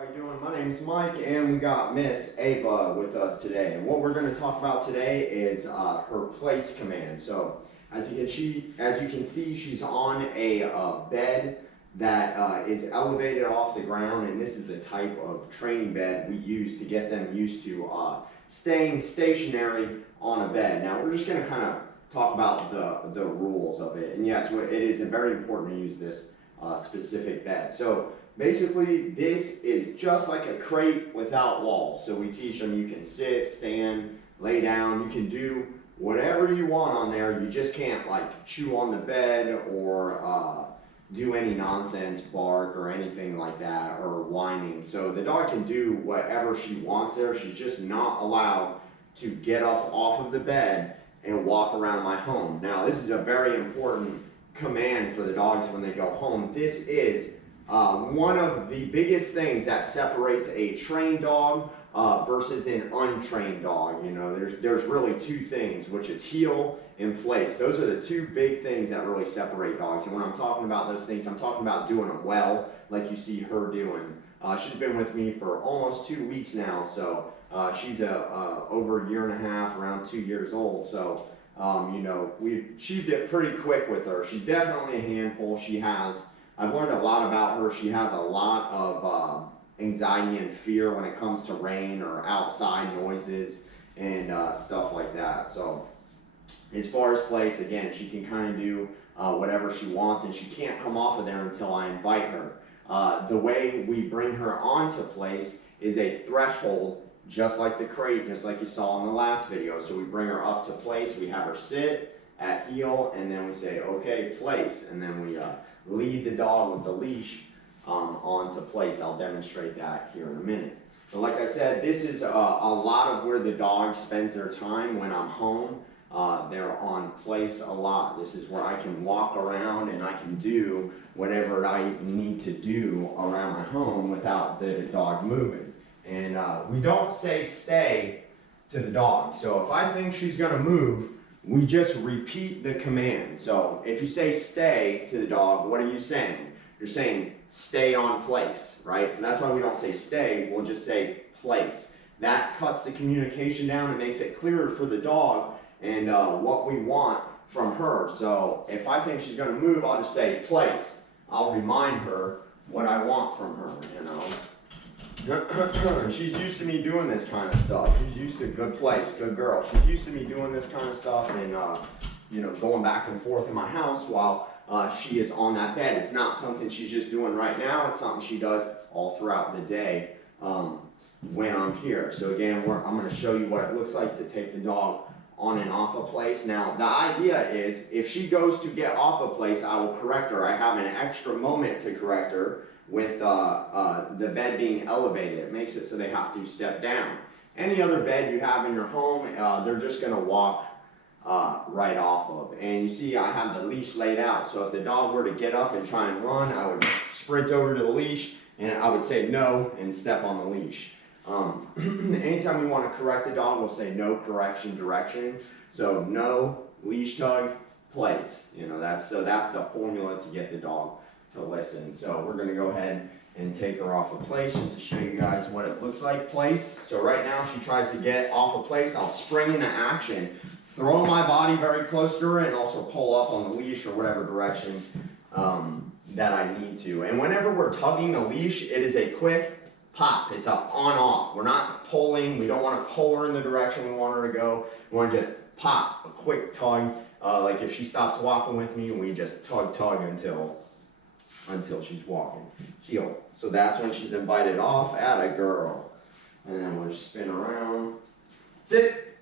Everybody doing? My name's Mike, and we got Miss Ava with us today. And what we're going to talk about today is her place command. So, as you can see, she's on a bed that is elevated off the ground, and this is the type of training bed we use to get them used to staying stationary on a bed. Now, we're just going to kind of talk about the rules of it. And yes, it is very important to use this specific bed. So basically, this is just like a crate without walls. So we teach them you can sit, stand, lay down. You can do whatever you want on there. You just can't like chew on the bed or do any nonsense, bark or anything like that, or whining. So the dog can do whatever she wants there. She's just not allowed to get up off of the bed and walk around my home. Now, this is a very important command for the dogs when they go home. This is one of the biggest things that separates a trained dog versus an untrained dog. You know, there's really two things, which is heel and place. Those are the two big things that really separate dogs. And when I'm talking about those things, I'm talking about doing them well, like you see her doing. She's been with me for almost 2 weeks now, so she's over a year and a half, around 2 years old. So you know, we achieved it pretty quick with her. She's definitely a handful. I've learned a lot about her. She has a lot of anxiety and fear when it comes to rain or outside noises and stuff like that. So as far as place, again, she can kind of do whatever she wants, and she can't come off of there until I invite her. The way we bring her onto place is a threshold, just like the crate, just like you saw in the last video. So we bring her up to place, we have her sit at heel, and then we say, okay, place, and then we lead the dog with the leash onto place. I'll demonstrate that here in a minute. But like I said, this is a lot of where the dog spends their time when I'm home. They're on place a lot. This is where I can walk around and I can do whatever I need to do around my home without the dog moving. And we don't say stay to the dog. So if I think she's going to move, we just repeat the command. So if you say stay to the dog, what are you saying? You're saying stay on place, right? So that's why we don't say stay, we'll just say place. That cuts the communication down and makes it clearer for the dog and what we want from her. So if I think she's going to move, I'll just say place. I'll remind her what I want from her, you know. She's used to me doing this kind of stuff. She's used to good place, good girl. She's used to me doing this kind of stuff and you know, going back and forth in my house while she is on that bed. It's not something she's just doing right now. It's something she does all throughout the day when I'm here. So again, I'm going to show you what it looks like to take the dog on and off a place. Now, the idea is if she goes to get off a place, I will correct her. I have an extra moment to correct her with the bed being elevated. It makes it so they have to step down. Any other bed you have in your home, they're just going to walk right off of. And you see I have the leash laid out. So if the dog were to get up and try and run, I would sprint over to the leash and I would say no and step on the leash. Anytime we want to correct the dog, we'll say no, correction, direction. So no, leash tug, place. You know, that's the formula to get the dog to listen. So we're going to go ahead and take her off of place just to show you guys what it looks like. Place. So right now she tries to get off of place. I'll spring into action, throw my body very close to her, and also pull up on the leash or whatever direction that I need to. And whenever we're tugging the leash, it is a quick pop. It's a on-off. We're not pulling. We don't want to pull her in the direction we want her to go. We want to just pop, a quick tug. Like if she stops walking with me, we just tug until she's walking. Heel. So that's when she's invited off. Atta girl. And then we'll spin around. Sit.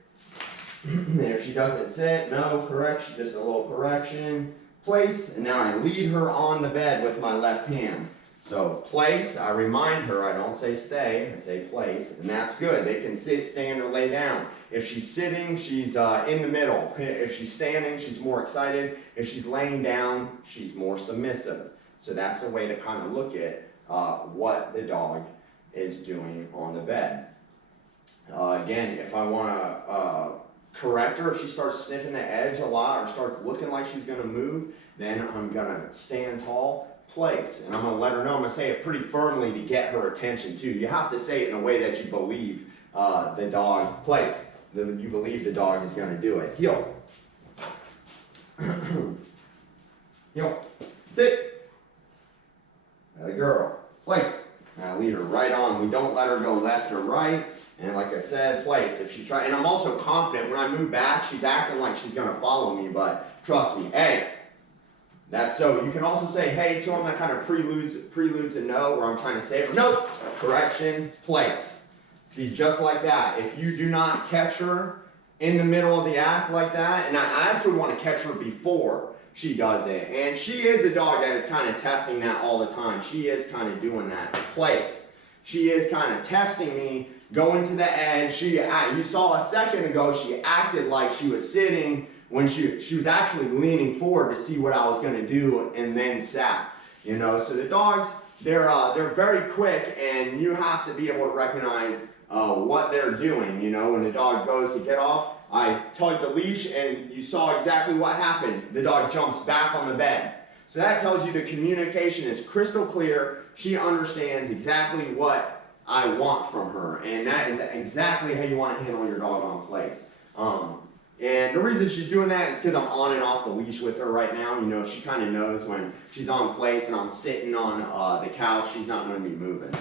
And if she doesn't sit, no, correction, just a little correction. Place. And now I lead her on the bed with my left hand. So place, I remind her, I don't say stay, I say place, and that's good. They can sit, stand, or lay down. If she's sitting, she's in the middle. If she's standing, she's more excited. If she's laying down, she's more submissive. So that's the way to kind of look at what the dog is doing on the bed. Again, if I want to correct her, if she starts sniffing the edge a lot or starts looking like she's going to move, then I'm going to stand tall, place. And I'm going to let her know. I'm going to say it pretty firmly to get her attention too. You have to say it in a way that you believe the dog, place. You believe the dog is going to do it. Heel. Heel. Sit. That a girl. Place. Now lead her right on. We don't let her go left or right. And like I said, place. If she try, and I'm also confident when I move back, she's acting like she's going to follow me, but trust me, hey. That's so. You can also say hey to them. That kind of preludes a no, where I'm trying to say no. Correction, place. See, just like that. If you do not catch her in the middle of the act like that, and I actually want to catch her before she does it. And she is a dog that is kind of testing that all the time. She is kind of doing that. Place. She is kind of testing me, going to the edge. You saw a second ago, she acted like she was sitting when she was actually leaning forward to see what I was going to do, and then sat. You know, so the dogs, they're very quick, and you have to be able to recognize what they're doing. You know, when the dog goes to get off, I tugged the leash, and you saw exactly what happened. The dog jumps back on the bed. So that tells you the communication is crystal clear. She understands exactly what I want from her, and that is exactly how you want to handle your dog on place. And the reason she's doing that is because I'm on and off the leash with her right now. You know, she kind of knows when she's on place and I'm sitting on the couch, she's not going to be moving,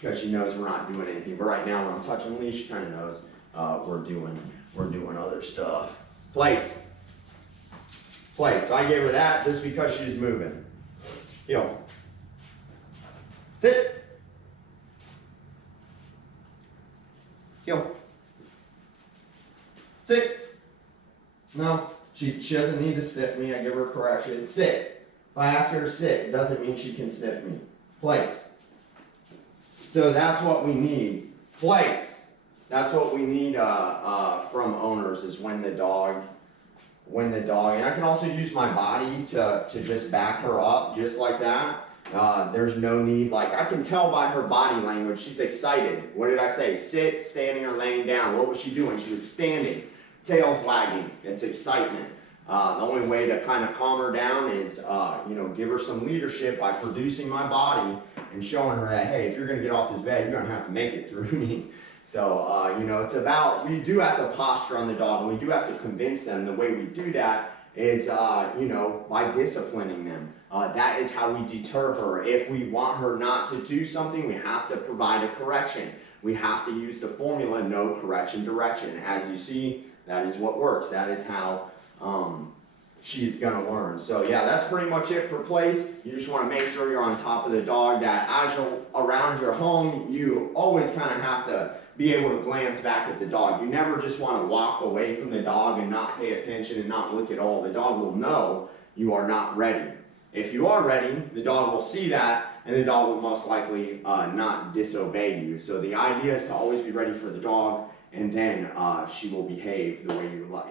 because she knows we're not doing anything. But right now, when I'm touching the leash, she kind of knows we're doing other stuff. Place. Place. So I gave her that just because she's moving. Heel. Sit. Heel. Sit. No, she doesn't need to sniff me. I give her correction. Sit. If I ask her to sit, it doesn't mean she can sniff me. Place. So that's what we need. Place. That's what we need from owners, is when the dog, and I can also use my body to just back her up just like that. There's no need, like I can tell by her body language, she's excited. What did I say? Sit, standing, or laying down. What was she doing? She was standing, tail's wagging. It's excitement. The only way to kind of calm her down is, give her some leadership by producing my body and showing her that, hey, if you're going to get off this bed, you're going to have to make it through me. So, it's about, we do have to posture on the dog, and we do have to convince them. The way we do that is, by disciplining them. That is how we deter her. If we want her not to do something, we have to provide a correction. We have to use the formula, no correction, direction. As you see, that is what works. That is how she's going to learn. So yeah, that's pretty much it for place. You just want to make sure you're on top of the dog, that as you're around your home, you always kind of have to be able to glance back at the dog. You never just want to walk away from the dog and not pay attention and not look at all. The dog will know you are not ready. If you are ready, the dog will see that, and the dog will most likely not disobey you. So the idea is to always be ready for the dog, and then she will behave the way you like.